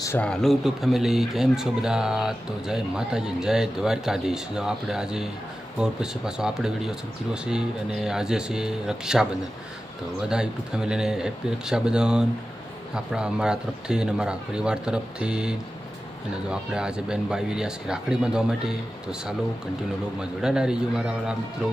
ચાલો YouTube family, કેમ છો બધા? તો જય માતાજી, જય દ્વારકાધીશ. જો આપણે આજે બહુ પછી પાછો આપણે વિડીયો શરૂ કર્યો છે અને આજે છે રક્ષાબંધન. તો બધા યુટ્યુબ ફેમિલીને હેપી રક્ષાબંધન અમારા તરફથી અને મારા પરિવાર તરફથી. અને જો આપણે આજે બેનભાઈ આવી રહ્યા છે રાખડી બાંધવા માટે, તો ચાલો કન્ટિન્યુ લોગમાં જોડાના રહીજો મારા વાળા મિત્રો.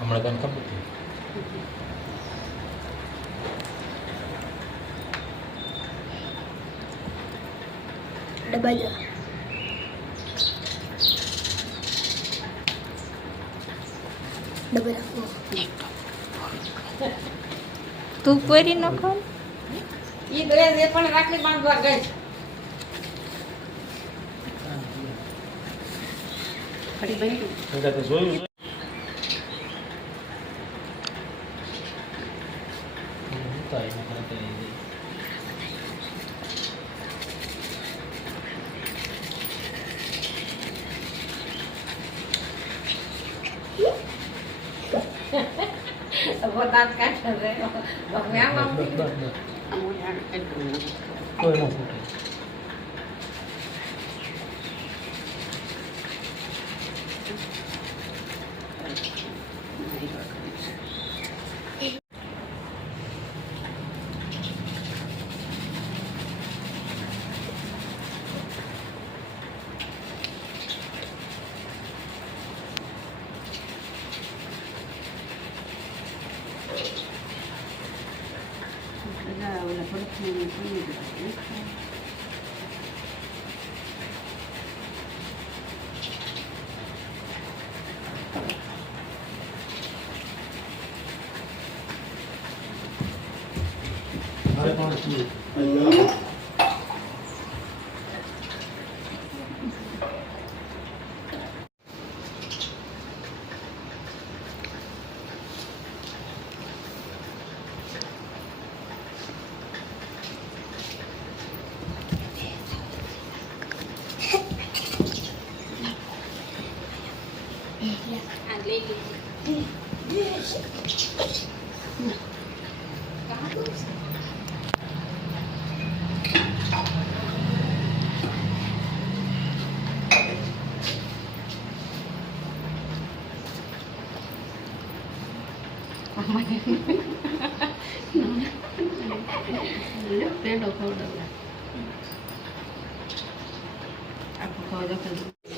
હમણાં તને ખબર છે ડબ્બા જો ડબ્બા રાખો તું પૂરી નાખો ઈ ડ્રેસ એ પણ રાખડી બાંધવા ગઈ ફરી બની તો જોયું वो दांत काट रहे हो भगवान मां કોઈ ન ફૂટે.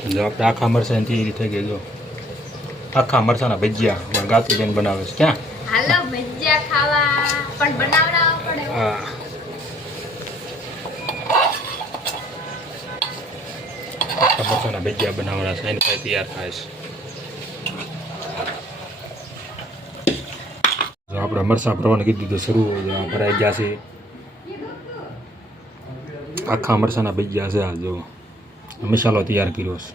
જો આપણે આખા મરચાંથી એ રીતે થઈ ગઈ. જો આખા મરચાંના ભજીયા અમારા ગાતુબેન બનાવે છે. ક્યાં? હાલો ભજીયા ખાવા પણ બનાવડાવવા પડે. હા, આખા મરચાંના ભજીયા બનાવડા છે, એની પાસે તૈયાર થાય છે. જો આપણે મરચાં ભરવાનું કીધું તો શરૂ ભરાઈ ગયા છે. આખા મરચાંના ભજીયા છે. આ જો મસાલો તૈયાર કર્યો છે.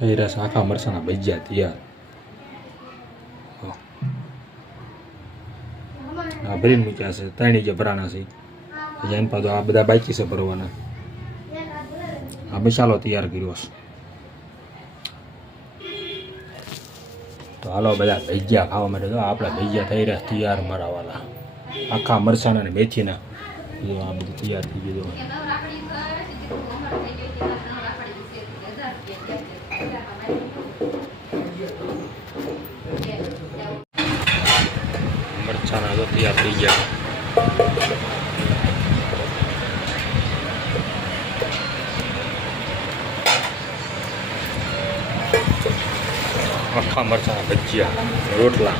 એ રસ આખા મરચાંના ભજીયા તૈયાર. આ ભરીને મૂક્યા છે, ત્રણેય જે ભરાણા છે. એની પાછું આ બધા બાકી છે ભરવાના. આ મસાલો તૈયાર કર્યો છે. તો હાલો બધા ભજીયા ખાવા માટે. જો આપણા ભજીયા થઈ રહ્યા તૈયાર મારા વાલા. આખા મરચાંના અને મેથીના. જો આ બધું તૈયાર થઈ ગયું. મરચાંના તો તૈયાર થઈ ગયા. આખા મરચાંના ભજીયા, રોટલા.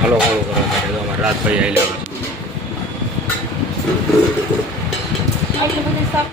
હાલો હાલો કરો ત્યારે તો અમારા રાતભાઈ આવી લેવા છે.